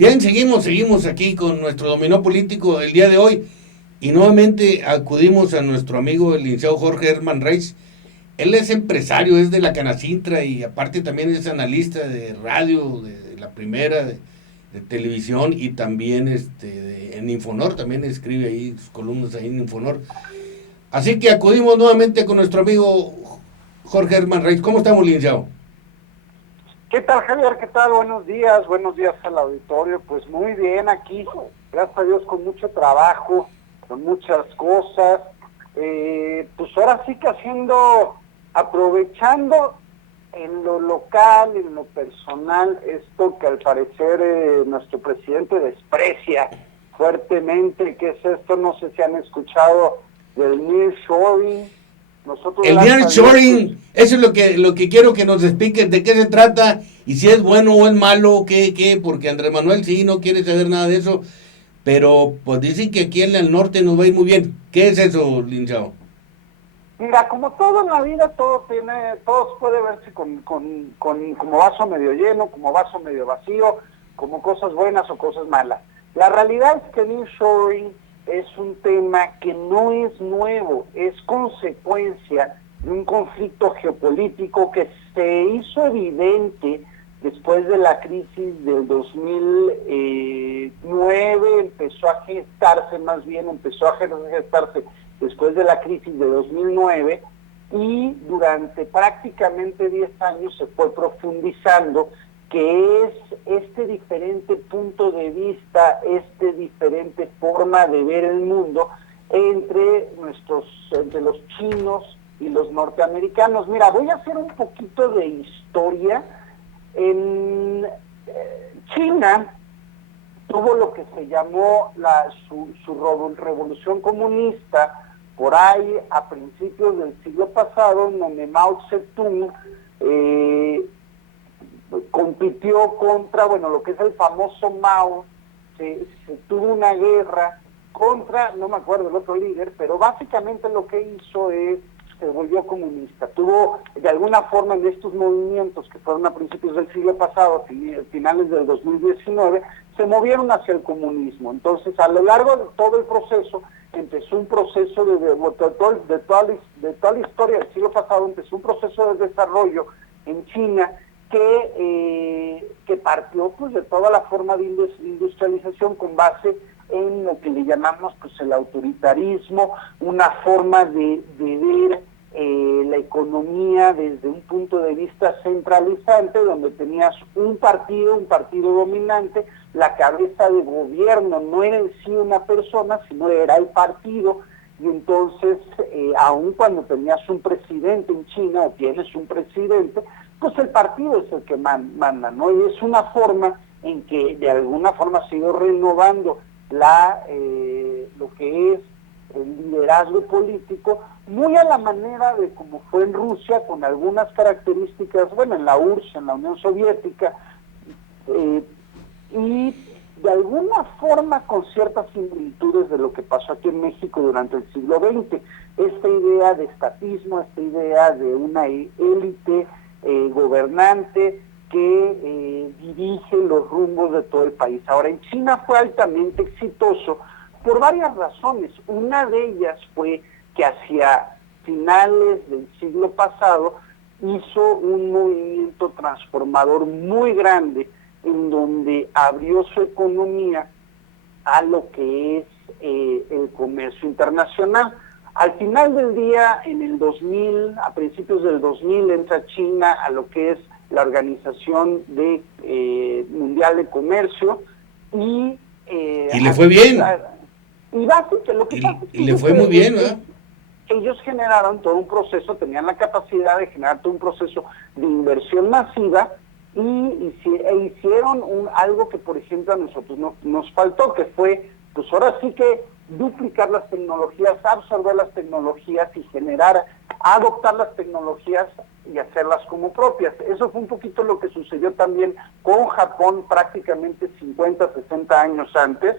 Bien, seguimos aquí con nuestro dominó político el día de hoy y nuevamente acudimos a nuestro amigo el licenciado Jorge Herman Reis. Él es empresario, es de la Canacintra y aparte también es analista de radio, de la primera, de televisión y también en Infonor, también escribe ahí sus columnas ahí en Infonor. Así que acudimos nuevamente con nuestro amigo Jorge Herman Reis. ¿Cómo estamos, licenciado? ¿Qué tal, Javier? ¿Qué tal? Buenos días al auditorio. Pues muy bien aquí, gracias a Dios, con mucho trabajo, con muchas cosas. Pues ahora sí que aprovechando en lo local, en lo personal, esto que al parecer nuestro presidente desprecia fuertemente, que es esto, no sé si han escuchado del nearshoring. Nosotros, El gracias a Dios, nearshoring, eso es lo que quiero que nos expliques de qué se trata y si es bueno o es malo, porque Andrés Manuel sí no quiere saber nada de eso, pero pues dicen que aquí en el norte nos va a ir muy bien. ¿Qué es eso, licenciado? mira, como todo en la vida, todo puede verse como vaso medio lleno, como vaso medio vacío, como cosas buenas o cosas malas. La realidad es que el nearshoring es un tema que no es nuevo, es consecuencia de un conflicto geopolítico que se hizo evidente después de la crisis del 2009, empezó a gestarse después de la crisis de 2009 y durante prácticamente 10 años se fue profundizando, que es este diferente punto de vista, este diferente forma de ver el mundo entre los chinos y los norteamericanos. Mira, voy a hacer un poquito de historia. En China tuvo lo que se llamó su revolución comunista por ahí a principios del siglo pasado, donde Mao Zedong compitió contra, lo que es el famoso Mao. Se tuvo una guerra contra, no me acuerdo el otro líder, pero básicamente lo que hizo es se volvió comunista. Tuvo, de alguna forma, en estos movimientos que fueron a principios del siglo pasado, finales del 2019, se movieron hacia el comunismo. Entonces, a lo largo de todo el proceso, empezó un proceso de toda la historia del siglo pasado, empezó un proceso de desarrollo en China que partió pues de toda la forma de industrialización con base en lo que le llamamos pues el autoritarismo, una forma de ver la economía desde un punto de vista centralizante, donde tenías un partido dominante, la cabeza de gobierno no era en sí una persona, sino era el partido, y entonces, aun cuando tenías un presidente en China, o tienes un presidente, pues el partido es el que manda, ¿no? Y es una forma en que de alguna forma se ha ido renovando lo que es el liderazgo político, muy a la manera de como fue en Rusia, con algunas características, en la URSS, en la Unión Soviética, y de alguna forma con ciertas similitudes de lo que pasó aquí en México durante el siglo XX. Esta idea de estatismo, esta idea de una élite gobernante que dirige los rumbos de todo el país. Ahora, en China fue altamente exitoso por varias razones. Una de ellas fue que hacia finales del siglo pasado hizo un movimiento transformador muy grande en donde abrió su economía a lo que es el comercio internacional. Al final del día, en el 2000, a principios del 2000, entra China a lo que es la Organización Mundial de Comercio y le fue bien. Y básicamente lo que pasa es que le fue muy bien, ¿verdad? Ellos generaron todo un proceso, tenían la capacidad de generar todo un proceso de inversión masiva y hicieron algo que, por ejemplo, a nosotros nos faltó, que fue, pues ahora sí que duplicar las tecnologías, absorber las tecnologías y adoptar las tecnologías y hacerlas como propias. Eso fue un poquito lo que sucedió también con Japón prácticamente 50, 60 años antes,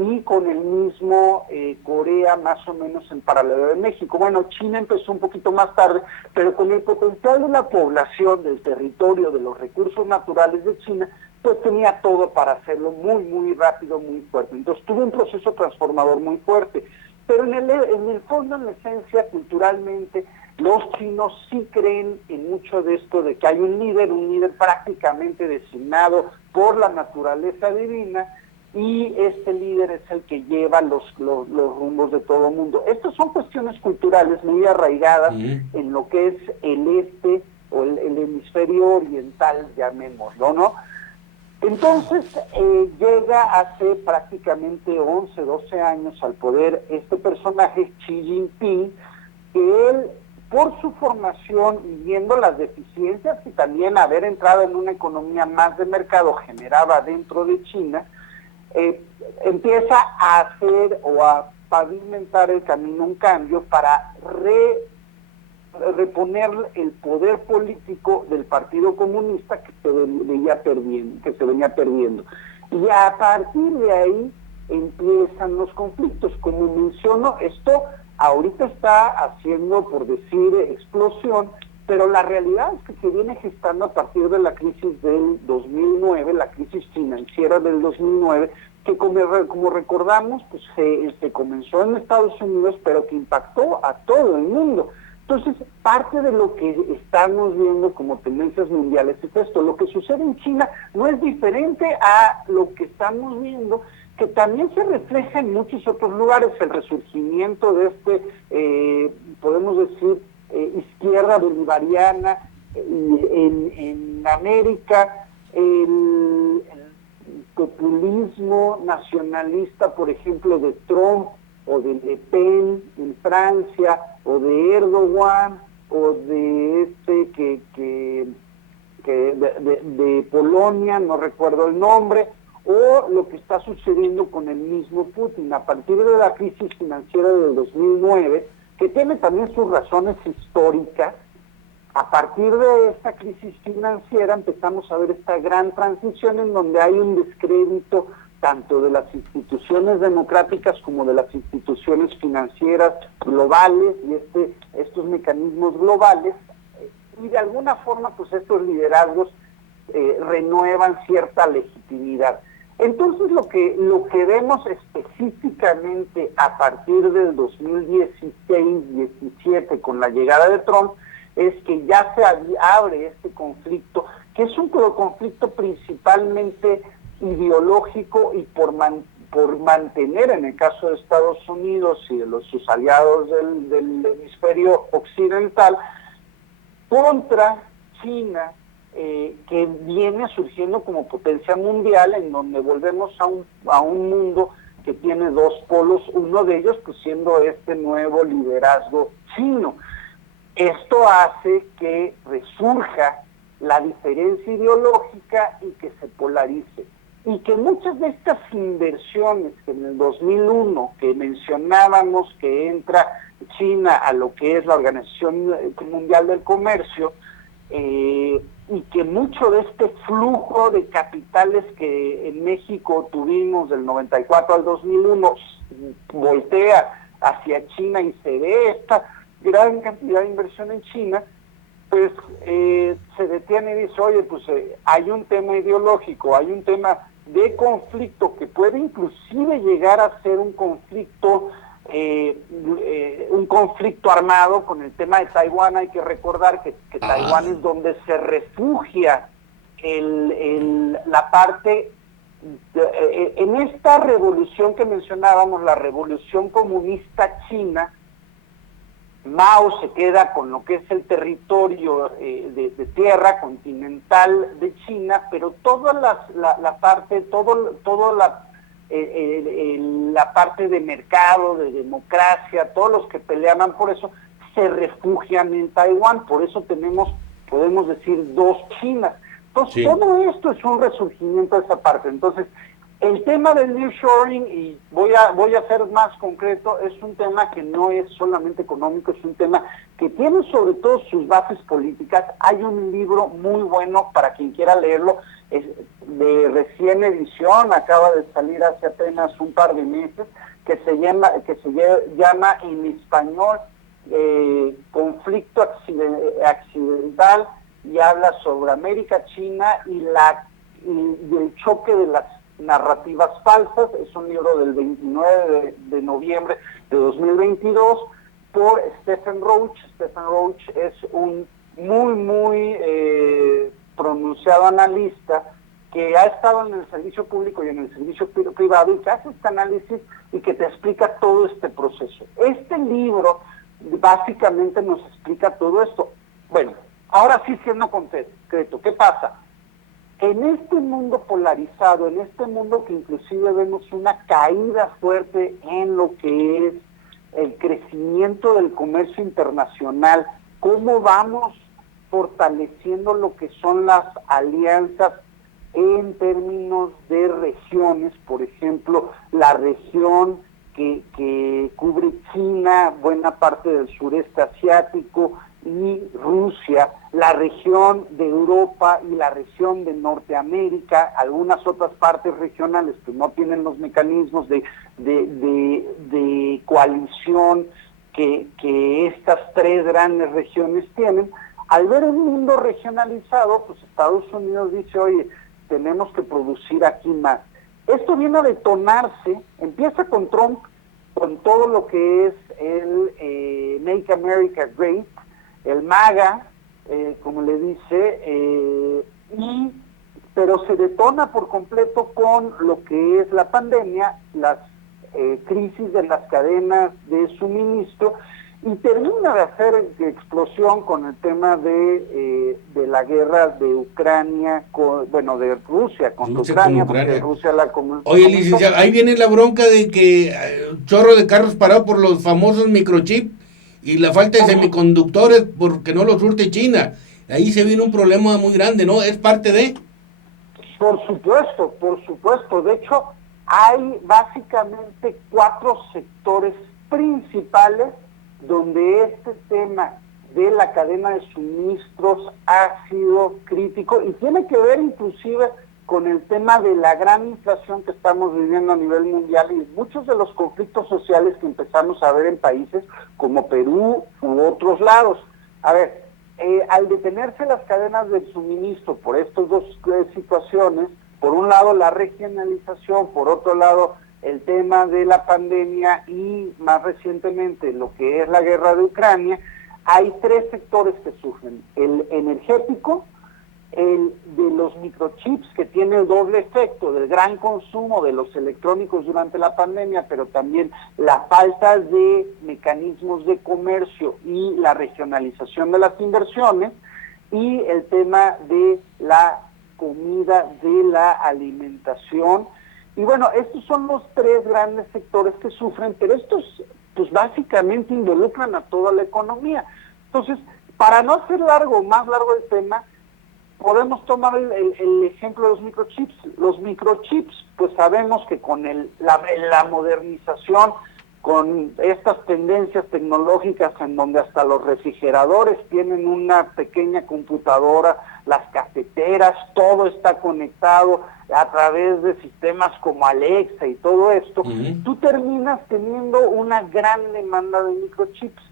y con el mismo Corea más o menos en paralelo de México. Bueno, China empezó un poquito más tarde, pero con el potencial de la población, del territorio, de los recursos naturales de China, pues tenía todo para hacerlo muy, muy rápido, muy fuerte. Entonces tuvo un proceso transformador muy fuerte. Pero en el fondo, en la esencia, culturalmente, los chinos sí creen en mucho de esto de que hay un líder prácticamente designado por la naturaleza divina, y este líder es el que lleva los rumbos de todo el mundo. Estas son cuestiones culturales muy arraigadas en lo que es el este o el hemisferio oriental, llamémoslo, ¿no? Entonces llega hace prácticamente 11, 12 años al poder este personaje, Xi Jinping, que él, por su formación y viendo las deficiencias y también haber entrado en una economía más de mercado generada dentro de China, empieza a hacer o a pavimentar el camino, un cambio para reponer el poder político del Partido Comunista que se venía perdiendo. Y a partir de ahí empiezan los conflictos. Como menciono, esto ahorita está haciendo, por decir, explosión, pero la realidad es que se viene gestando a partir de la crisis del 2009, la crisis financiera del 2009, que como recordamos, pues se comenzó en Estados Unidos, pero que impactó a todo el mundo. Entonces, parte de lo que estamos viendo como tendencias mundiales es esto. Lo que sucede en China no es diferente a lo que estamos viendo, que también se refleja en muchos otros lugares. El resurgimiento de podemos decir, izquierda bolivariana en América, el populismo nacionalista, por ejemplo, de Trump, o de Le Pen en Francia, o de Erdogan, o de de Polonia, no recuerdo el nombre, o lo que está sucediendo con el mismo Putin a partir de la crisis financiera del 2009, que tiene también sus razones históricas. A partir de esta crisis financiera empezamos a ver esta gran transición en donde hay un descrédito tanto de las instituciones democráticas como de las instituciones financieras globales y estos mecanismos globales, y de alguna forma pues estos liderazgos renuevan cierta legitimidad. Entonces lo que vemos específicamente a partir del 2016-17 con la llegada de Trump es que ya se abre este conflicto, que es un conflicto principalmente ideológico y por mantener, en el caso de Estados Unidos y de sus aliados del hemisferio occidental, contra China, que viene surgiendo como potencia mundial, en donde volvemos a un mundo que tiene dos polos, uno de ellos pues siendo este nuevo liderazgo chino. Esto hace que resurja la diferencia ideológica y que se polarice. Y que muchas de estas inversiones que en el 2001, que mencionábamos que entra China a lo que es la Organización Mundial del Comercio, y que mucho de este flujo de capitales que en México tuvimos del 94 al 2001 voltea hacia China y se ve esta gran cantidad de inversión en China, pues se detiene y dice, oye, pues hay un tema ideológico, hay un tema de conflicto que puede inclusive llegar a ser un conflicto armado con el tema de Taiwán. Hay que recordar que Taiwán es donde se refugia la parte en esta revolución que mencionábamos, la revolución comunista china. Mao se queda con lo que es el territorio de tierra continental de China, pero toda la parte de mercado, de democracia, todos los que peleaban por eso, se refugian en Taiwán. Por eso podemos decir, dos Chinas. Entonces, sí, todo esto es un resurgimiento de esa parte. Entonces, el tema del nearshoring, y voy a ser más concreto, es un tema que no es solamente económico, es un tema que tiene sobre todo sus bases políticas. Hay un libro muy bueno para quien quiera leerlo, es de recién edición, acaba de salir hace apenas un par de meses, que se llama en español Conflicto Accidental, y habla sobre América, China y y el choque de las narrativas falsas. Es un libro del 29 de noviembre de 2022 por Stephen Roach. Stephen Roach es un muy pronunciado analista que ha estado en el servicio público y en el servicio privado y que hace este análisis y que te explica todo este proceso. Este libro básicamente nos explica todo esto. Bueno, ahora sí, siendo concreto, ¿qué pasa? En este mundo polarizado, en este mundo que inclusive vemos una caída fuerte en lo que es el crecimiento del comercio internacional, ¿cómo vamos fortaleciendo lo que son las alianzas en términos de regiones? Por ejemplo, la región que cubre China, buena parte del sureste asiático y Rusia, la región de Europa y la región de Norteamérica, algunas otras partes regionales que no tienen los mecanismos de coalición que estas tres grandes regiones tienen. Al ver un mundo regionalizado, pues Estados Unidos dice, oye, tenemos que producir aquí más. Esto viene a detonarse, empieza con Trump, con todo lo que es el Make America Great, el MAGA, como le dice, pero se detona por completo con lo que es la pandemia, las crisis de las cadenas de suministro, y termina de hacer explosión con el tema de la guerra de Ucrania, de Rusia contra Ucrania, porque Rusia la comenzó. Oye, licenciado, ahí viene la bronca de que chorro de carros parados por los famosos microchips y la falta de semiconductores porque no los surte China. Ahí se viene un problema muy grande, ¿no? ¿Es parte de...? Por supuesto. De hecho, hay básicamente 4 sectores principales donde este tema de la cadena de suministros ha sido crítico y tiene que ver inclusive con el tema de la gran inflación que estamos viviendo a nivel mundial y muchos de los conflictos sociales que empezamos a ver en países como Perú u otros lados. A ver, al detenerse las cadenas de suministro por estas dos situaciones, por un lado la regionalización, por otro lado el tema de la pandemia y más recientemente lo que es la guerra de Ucrania, hay 3 sectores que sufren: el energético, el de los microchips, que tiene el doble efecto del gran consumo de los electrónicos durante la pandemia, pero también la falta de mecanismos de comercio y la regionalización de las inversiones, y el tema de la comida, de la alimentación. Y bueno, estos son los 3 grandes sectores que sufren, pero estos pues básicamente involucran a toda la economía. Entonces, para no hacer más largo el tema, podemos tomar el ejemplo de los microchips. Los microchips, pues sabemos que con la modernización, con estas tendencias tecnológicas en donde hasta los refrigeradores tienen una pequeña computadora, las cafeteras, todo está conectado a través de sistemas como Alexa y todo esto, tú terminas teniendo una gran demanda de microchips.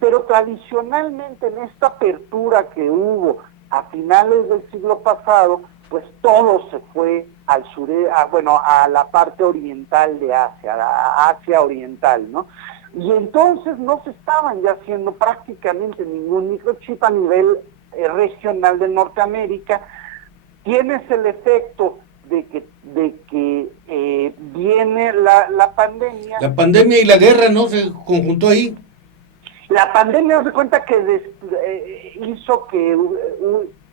Pero tradicionalmente en esta apertura que hubo a finales del siglo pasado, pues todo se fue al a la parte oriental de Asia, a la Asia oriental, ¿no? Y entonces no se estaban ya haciendo prácticamente ningún microchip a nivel regional de Norteamérica. Tienes el efecto de que viene la pandemia. La pandemia y la guerra, ¿no? Se conjuntó ahí. La pandemia, se cuenta que hizo que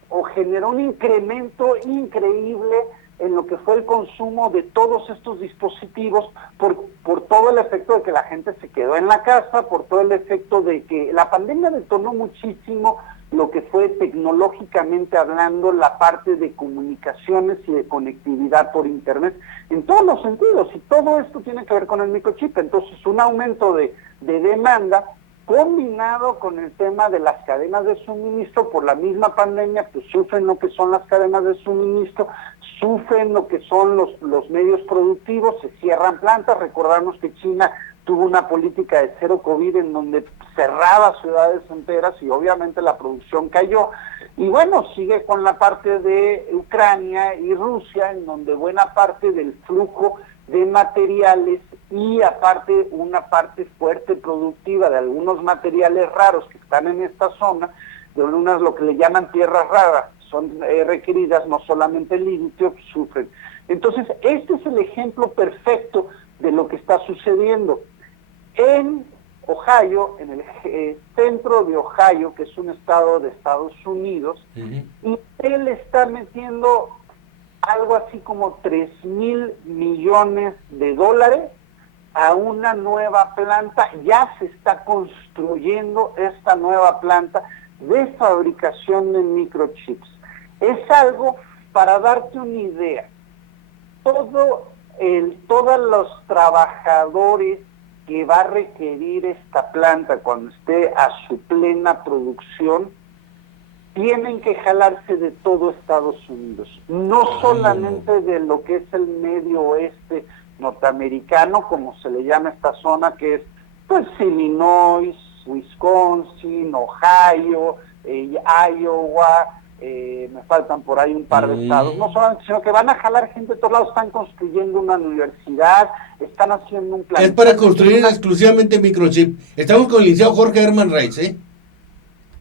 o generó un incremento increíble en lo que fue el consumo de todos estos dispositivos por todo el efecto de que la gente se quedó en la casa, por todo el efecto de que la pandemia detonó muchísimo lo que fue tecnológicamente hablando la parte de comunicaciones y de conectividad por internet en todos los sentidos, y todo esto tiene que ver con el microchip. Entonces un aumento de demanda combinado con el tema de las cadenas de suministro por la misma pandemia, pues sufren lo que son las cadenas de suministro, sufren lo que son los medios productivos, se cierran plantas. Recordamos que China tuvo una política de cero COVID en donde cerraba ciudades enteras y obviamente la producción cayó. Y bueno, sigue con la parte de Ucrania y Rusia, en donde buena parte del flujo de materiales y aparte una parte fuerte productiva de algunos materiales raros que están en esta zona, de unas lo que le llaman tierras raras, son requeridas no solamente el litio, sufren. Entonces, este es el ejemplo perfecto de lo que está sucediendo. En Ohio, en el centro de Ohio, que es un estado de Estados Unidos, y él está metiendo algo así como 3,000 millones de dólares a una nueva planta. Ya se está construyendo esta nueva planta de fabricación de microchips. Es algo, para darte una idea, todos los trabajadores que va a requerir esta planta cuando esté a su plena producción, tienen que jalarse de todo Estados Unidos, no solamente de lo que es el medio oeste norteamericano, como se le llama esta zona, que es pues Illinois, Wisconsin, Ohio, Iowa, me faltan por ahí un par de estados, no solamente, sino que van a jalar gente de todos lados, están construyendo una universidad, están haciendo un plan. Es para construir exclusivamente microchip. Estamos con el licenciado Jorge Herman Reitz, ¿eh?